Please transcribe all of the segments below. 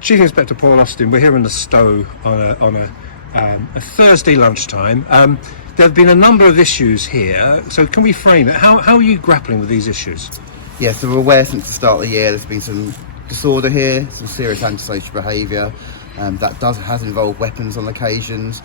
Chief Inspector Paul Austin, we're here in the Stowe on a Thursday lunchtime. There have been a number of issues here, so can we frame it? How are you grappling with these issues? Yeah, so we're aware since the start of the year there's been some disorder here, some serious antisocial behaviour that has involved weapons on occasions.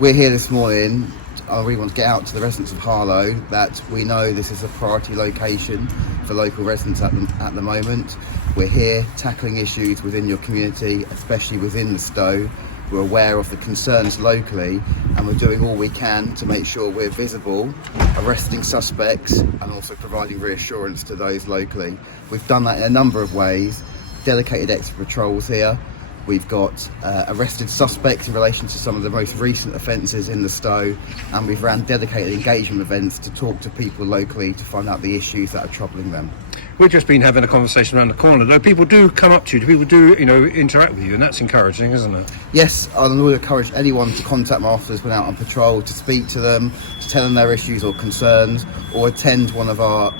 We're here this morning. I really want to get out to the residents of Harlow that we know this is a priority location for local residents at the moment. We're here tackling issues within your community, especially within the Stowe. We're aware of the concerns locally, and we're doing all we can to make sure we're visible, arresting suspects and also providing reassurance to those locally. We've done that in a number of ways. Dedicated extra patrols here. We've got arrested suspects in relation to some of the most recent offences in the Stowe, and we've ran dedicated engagement events to talk to people locally to find out the issues that are troubling them. We've just been having a conversation around the corner, though. People do come up to you, people do, interact with you, and that's encouraging, isn't it? Yes, I would encourage anyone to contact my officers when out on patrol, to speak to them, to tell them their issues or concerns, or attend one of our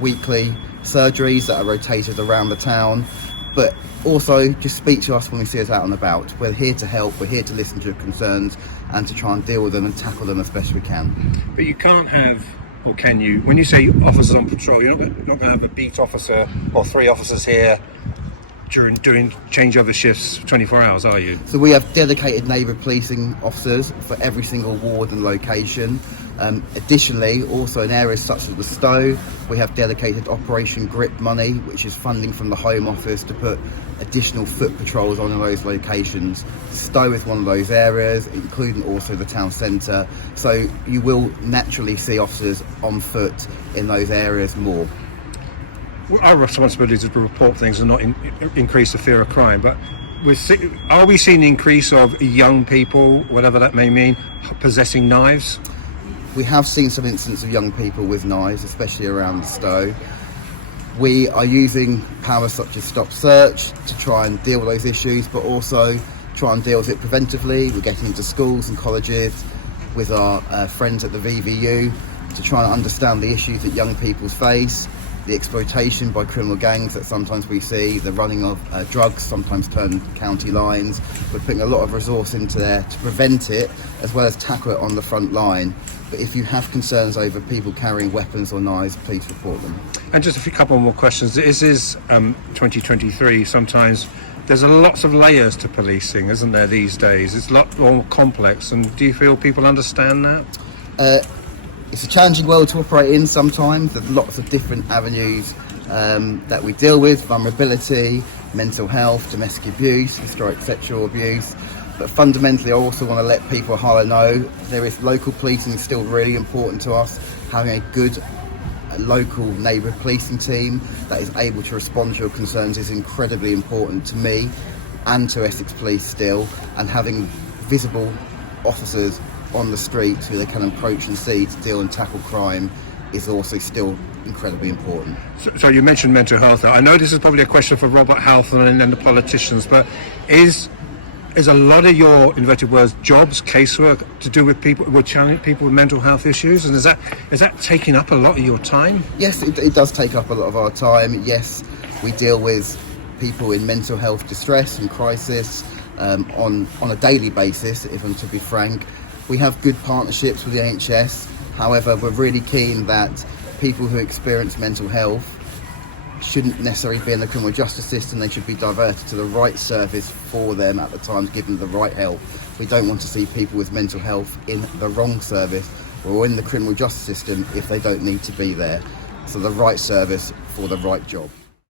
weekly surgeries that are rotated around the town. But also just speak to us when we see us out and about. We're here to help, we're here to listen to your concerns and to try and deal with them and tackle them as best we can. But you can't have, or can you, when you say officers on patrol, you're not going to have a beat officer or 3 officers here during changeover shifts 24 hours, are you? So we have dedicated neighbour policing officers for every single ward and location. Additionally, also in areas such as the Stowe, we have dedicated Operation Grip money, which is funding from the Home Office to put additional foot patrols on in those locations. Stowe is one of those areas, including also the town centre. So you will naturally see officers on foot in those areas more. Our responsibility is to report things and not increase the fear of crime, but are we seeing an increase of young people, whatever that may mean, possessing knives? We have seen some incidents of young people with knives, especially around the Stowe. We are using powers such as stop search to try and deal with those issues, but also try and deal with it preventively. We're getting into schools and colleges with our friends at the VVU to try and understand the issues that young people face, the exploitation by criminal gangs that sometimes we see, the running of drugs, sometimes turn county lines. We're putting a lot of resource into there to prevent it, as well as tackle it on the front line. But if you have concerns over people carrying weapons or knives, please report them. And just a couple more questions. This is 2023. Sometimes there's lots of layers to policing, isn't there, these days? It's a lot more complex. And do you feel people understand that? It's a challenging world to operate in sometimes. There's lots of different avenues that we deal with: vulnerability, mental health, domestic abuse, historic sexual abuse. But fundamentally, I also want to let people of Harlow know there is local policing is still really important to us. Having a good local neighbourhood policing team that is able to respond to your concerns is incredibly important to me and to Essex Police still, and having visible officers on the streets who they can approach and see to deal and tackle crime is also still incredibly important. So you mentioned mental health. I know this is probably a question for Robert Halfon and the politicians, but is a lot of your, inverted words, jobs, casework to do with people with mental health issues, and is that taking up a lot of your time? Yes, it does take up a lot of our time. Yes, we deal with people in mental health distress and crisis on a daily basis, if I'm to be frank. We have good partnerships with the NHS. However, we're really keen that people who experience mental health shouldn't necessarily be in the criminal justice system. They should be diverted to the right service for them at the time to give them the right help. We don't want to see people with mental health in the wrong service or in the criminal justice system if they don't need to be there. So the right service for the right job.